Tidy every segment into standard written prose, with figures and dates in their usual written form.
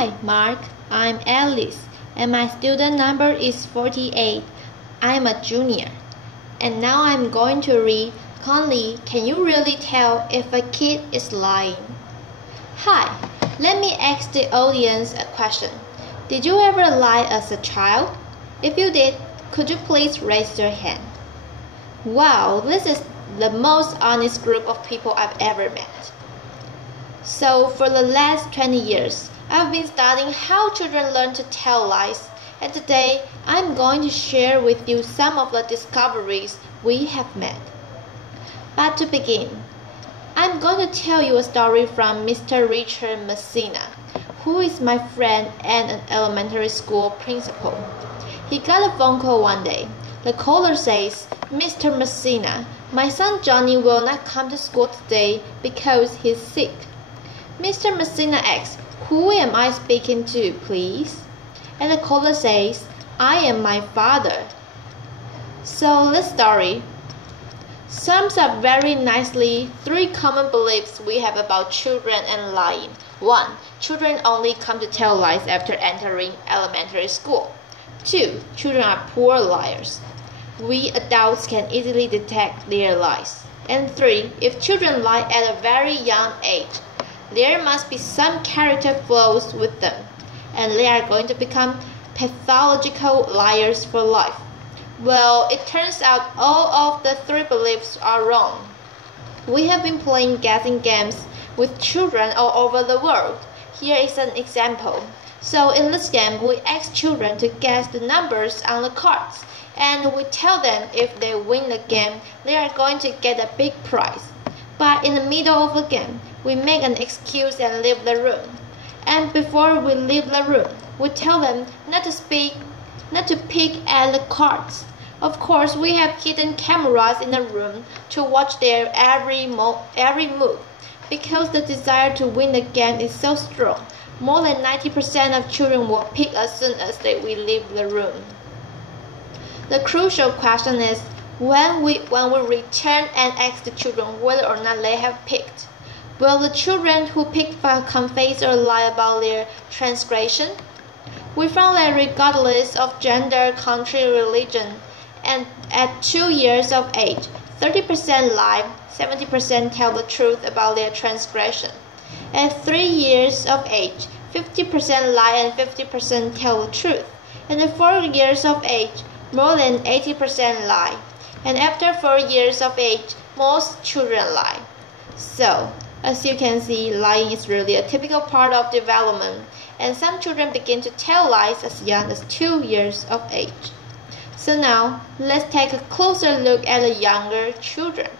Hi, Mark. I'm Alice, and my student number is 48. I'm a junior. And now I'm going to read, Conley, can you really tell if a kid is lying? Hi, let me ask the audience a question. Did you ever lie as a child? If you did, could you please raise your hand? Wow, this is the most honest group of people I've ever met. So for the last 20 years, I've been studying how children learn to tell lies, and today I'm going to share with you some of the discoveries we have made. But to begin, I'm going to tell you a story from Mr. Richard Messina, who is my friend and an elementary school principal. He got a phone call one day. The caller says, Mr. Messina, my son Johnny will not come to school today because he's sick. Mr. Messina asks, who am I speaking to, please? And the caller says, I am my father. So this story sums up very nicely 3 common beliefs we have about children and lying. 1. Children only come to tell lies after entering elementary school. 2. Children are poor liars. We adults can easily detect their lies. And 3. If children lie at a very young age, there must be some character flaws with them, and they are going to become pathological liars for life. Well, it turns out all of the 3 beliefs are wrong. We have been playing guessing games with children all over the world. Here is an example. So in this game, we ask children to guess the numbers on the cards, and we tell them if they win the game, they are going to get a big prize. But in the middle of the game, we make an excuse and leave the room. And before we leave the room, we tell them not to pick at the cards. Of course, we have hidden cameras in the room to watch their every move. Because the desire to win the game is so strong, more than 90% of children will pick as soon as we leave the room. The crucial question is, when we return and ask the children whether or not they have picked, will the children who picked confess or lie about their transgression? We found that regardless of gender, country, religion, and at 2 years of age, 30% lie, 70% tell the truth about their transgression. At 3 years of age, 50% lie and 50% tell the truth. And at 4 years of age, more than 80% lie. And after 4 years of age, most children lie. So, as you can see, lying is really a typical part of development, and some children begin to tell lies as young as 2 years of age. So now, let's take a closer look at the younger children.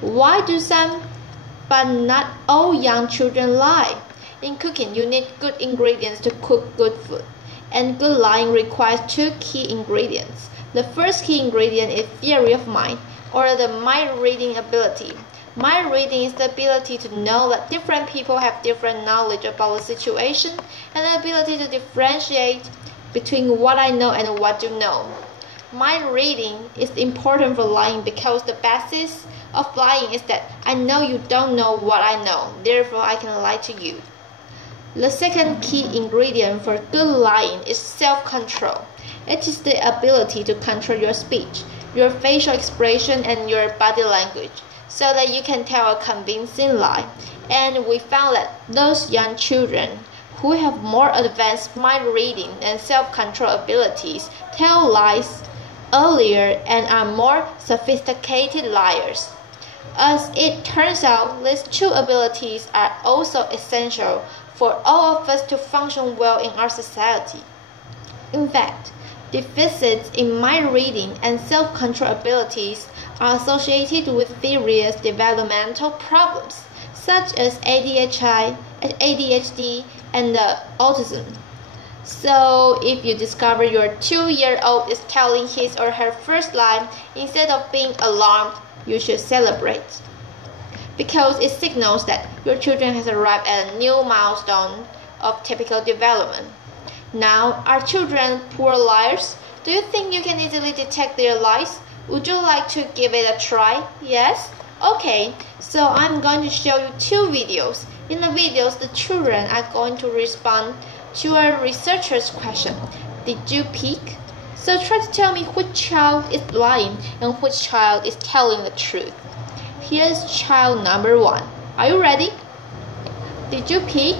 Why do some, but not all young children lie? In cooking, you need good ingredients to cook good food, and good lying requires 2 key ingredients. The first key ingredient is theory of mind, or the mind-reading ability. Mind reading is the ability to know that different people have different knowledge about the situation, and the ability to differentiate between what I know and what you know. Mind reading is important for lying because the basis of lying is that I know you don't know what I know, therefore I can lie to you. The second key ingredient for good lying is self-control. It is the ability to control your speech, your facial expression, and your body language, so that you can tell a convincing lie. And we found that those young children who have more advanced mind reading and self-control abilities tell lies earlier and are more sophisticated liars. As it turns out, these 2 abilities are also essential for all of us to function well in our society. In fact, deficits in mind reading and self-control abilities are associated with various developmental problems, such as ADHD, and autism. So, if you discover your 2-year-old is telling his or her first lie, instead of being alarmed, you should celebrate, because it signals that your children has arrived at a new milestone of typical development. Now, are children poor liars? Do you think you can easily detect their lies? Would you like to give it a try? Yes? Okay, so I'm going to show you two videos. In the videos, the children are going to respond to a researcher's question. Did you peek? So try to tell me which child is lying and which child is telling the truth. Here's child number 1. Are you ready? Did you peek?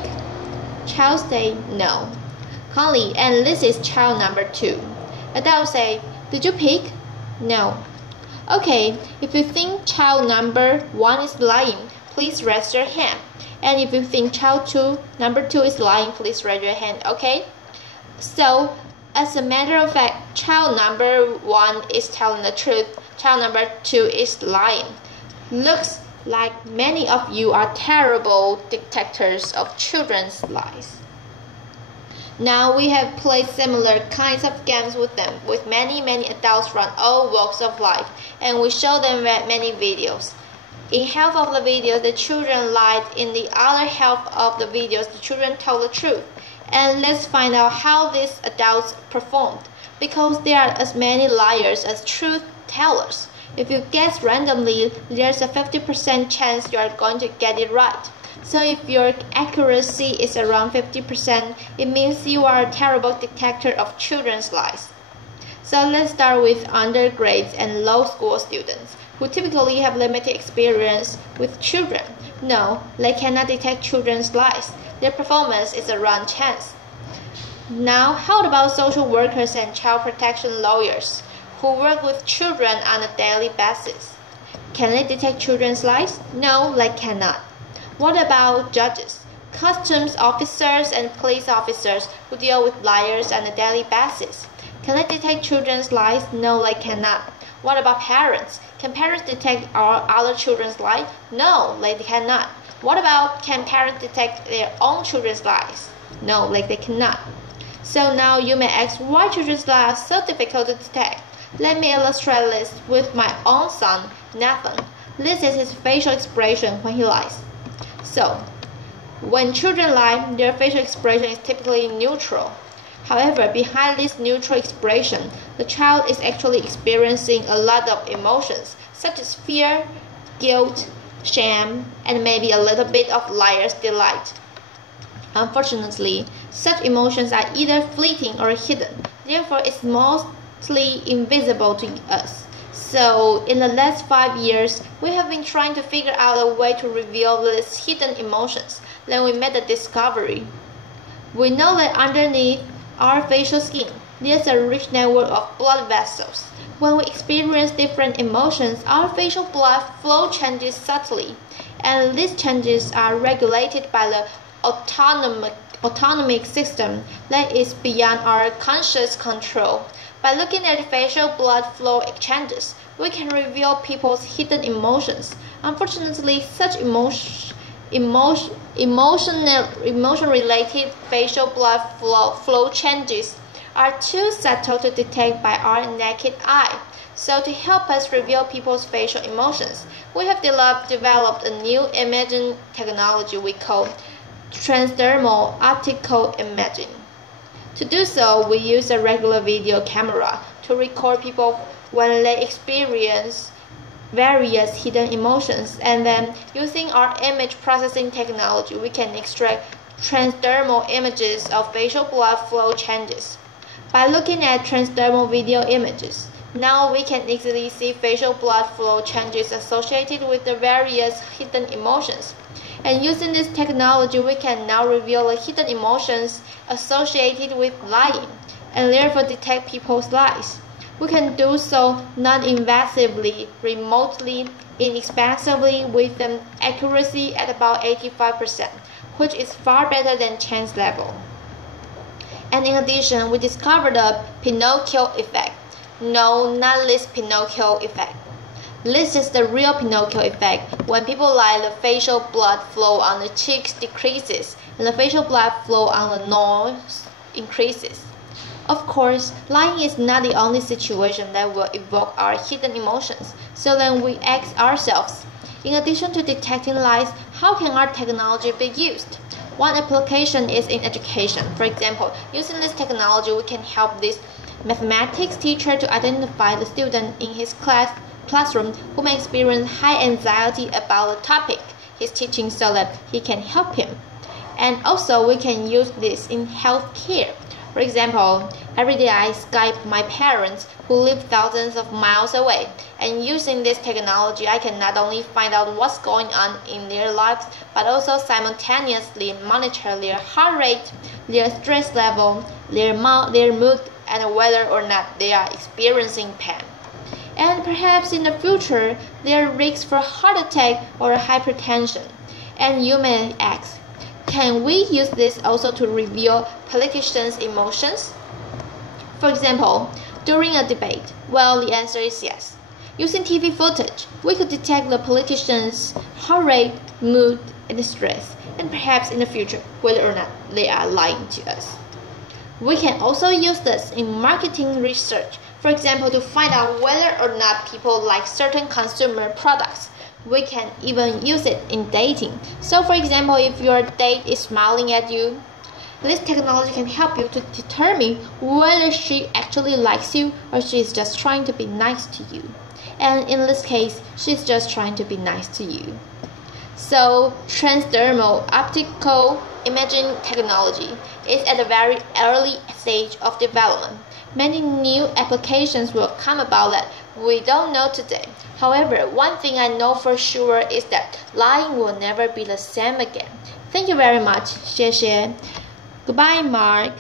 Child say no. Calmly, and this is child number 2. Adult say, did you peek? No. Okay, if you think child number 1 is lying, please raise your hand. And if you think child number 2 is lying, please raise your hand, okay? So, as a matter of fact, child number 1 is telling the truth, child number 2 is lying. Looks like many of you are terrible detectors of children's lies. Now we have played similar kinds of games with them, with many adults from all walks of life, and we show them many videos. In half of the videos, the children lied. In the other half of the videos, the children told the truth. And let's find out how these adults performed, because there are as many liars as truth tellers. If you guess randomly, there's a 50% chance you are going to get it right. So if your accuracy is around 50%, it means you are a terrible detector of children's lies. So let's start with undergrads and law school students, who typically have limited experience with children. No, they cannot detect children's lies. Their performance is around chance. Now, how about social workers and child protection lawyers, who work with children on a daily basis? Can they detect children's lies? No, they cannot. What about judges, customs officers, and police officers who deal with liars on a daily basis? Can they detect children's lies? No, they cannot. What about parents? Can parents detect other children's lies? No, they cannot. What about, can parents detect their own children's lies? No, they cannot. So now you may ask, why children's lies are so difficult to detect? Let me illustrate this with my own son, Nathan. This is his facial expression when he lies. So, when children lie, their facial expression is typically neutral. However, behind this neutral expression, the child is actually experiencing a lot of emotions, such as fear, guilt, shame, and maybe a little bit of liar's delight. Unfortunately, such emotions are either fleeting or hidden. Therefore, it's mostly invisible to us. So, in the last 5 years, we have been trying to figure out a way to reveal these hidden emotions. Then we made a discovery. We know that underneath our facial skin, there's a rich network of blood vessels. When we experience different emotions, our facial blood flow changes subtly, and these changes are regulated by the autonomic system that is beyond our conscious control. By looking at facial blood flow changes, we can reveal people's hidden emotions. Unfortunately, such emotion-related facial blood flow changes are too subtle to detect by our naked eye. So to help us reveal people's facial emotions, we have developed a new imaging technology we call transdermal optical imaging. To do so, we use a regular video camera to record people when they experience various hidden emotions, and then using our image processing technology, we can extract transdermal images of facial blood flow changes. By looking at transdermal video images, now we can easily see facial blood flow changes associated with the various hidden emotions. And using this technology, we can now reveal the hidden emotions associated with lying, and therefore detect people's lies. We can do so non-invasively, remotely, inexpensively, with an accuracy at about 85%, which is far better than chance level. And in addition, we discovered the Pinocchio effect. No, not this Pinocchio effect. This is the real Pinocchio effect. When people lie, the facial blood flow on the cheeks decreases, and the facial blood flow on the nose increases. Of course, lying is not the only situation that will evoke our hidden emotions. So then we ask ourselves, in addition to detecting lies, how can our technology be used? One application is in education. For example, using this technology, we can help this mathematics teacher to identify the student in his class classroom who may experience high anxiety about the topic he's teaching so that he can help him. And also we can use this in healthcare. For example, every day I Skype my parents who live thousands of miles away, and using this technology I can not only find out what's going on in their lives, but also simultaneously monitor their heart rate, their stress level, their mood, and whether or not they are experiencing pain. And perhaps in the future, there are risks for heart attack or hypertension. And you may ask, can we use this also to reveal politicians' emotions? For example, during a debate, well, the answer is yes. Using TV footage, we could detect the politicians' heart rate, mood, and stress, and perhaps in the future, whether or not they are lying to us. We can also use this in marketing research, for example, to find out whether or not people like certain consumer products. We can even use it in dating. So for example, if your date is smiling at you, this technology can help you to determine whether she actually likes you or she is just trying to be nice to you. And in this case, she's just trying to be nice to you. So transdermal optical imaging technology is at a very early stage of development. Many new applications will come about that we don't know today. However, one thing I know for sure is that lying will never be the same again. Thank you very much. 谢谢. Goodbye, Mark.